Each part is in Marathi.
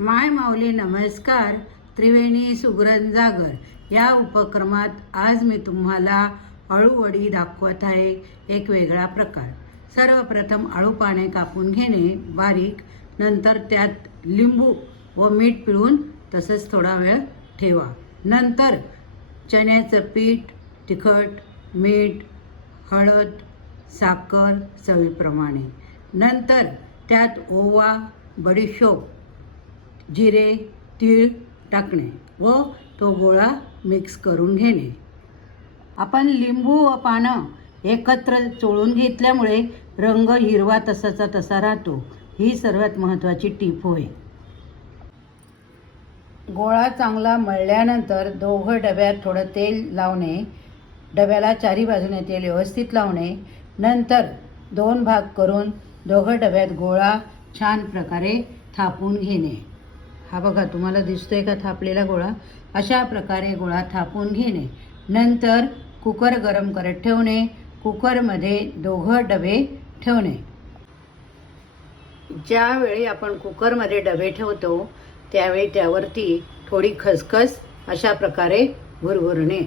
माय माऊली नमस्कार त्रिवेणी सुगरण जागर. या उपक्रमात आज मी तुम्हाला अळूवडी दाखवत आहे एक वेगळा प्रकार. सर्वप्रथम अळू पाने कापून घेणे बारीक नंतर त्यात लिंबू व मीठ पिळून तसंच थोडा वेळ ठेवा. नंतर चण्याचं पीठ तिखट मीठ हळद साखर चवीप्रमाणे. नंतर त्यात ओवा बडीशोप जिरे तीळ टाकणे व तो गोळा मिक्स करून घेणे. आपण लिंबू व पानं एकत्र चोळून घेतल्यामुळे रंग हिरवा तसाचा तसा राहतो. ही सर्वात महत्त्वाची टीप होय. गोळा चांगला मळल्यानंतर दोघं डब्यात थोडं तेल लावणे डब्याला चारी बाजूने तेल व्यवस्थित लावणे. नंतर दोन भाग करून दोघं डब्यात गोळा छान प्रकारे थापून घेणे. हा बघा तुम्हाला दिसतोय का थापलेला गोळा? अशा प्रकारे गोळा थापून घेणे. नंतर कुकर गरम करत ठेवणे. कुकरमध्ये दोघं डबे ठेवणे. ज्यावेळी आपण कुकरमध्ये डबे ठेवतो त्यावेळी त्यावरती थोडी खसखस अशा प्रकारे भुरभुरणे.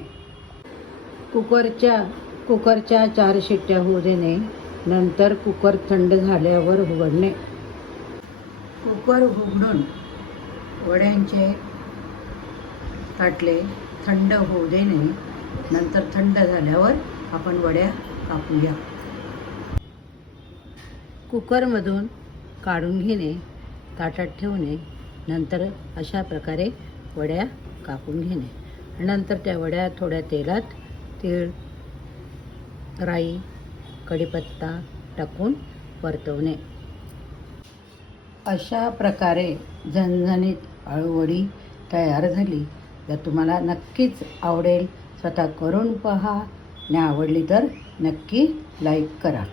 कुकरच्या कुकरच्या चार शिट्ट्या होऊ देणे. नंतर कुकर थंड झाल्यावर उघडणे. कुकर उघडून वड्यांचे ताटले थंड होऊ देणे नंतर थंड झाल्यावर आपण वड्या कापूया. कुकरमधून काढून घेणे ताटात ठेवणे नंतर अशा प्रकारे वड्या कापून घेणे. नंतर त्या वड्या थोड्या तेलात तीळ राई कढीपत्ता टाकून परतवणे. अशा प्रकारे झणझणीत अळूवडी तयार झाली. तर तुम्हाला नक्कीच आवडेल स्वतः करून पहा. आणि आवडली तर नक्की लाईक करा.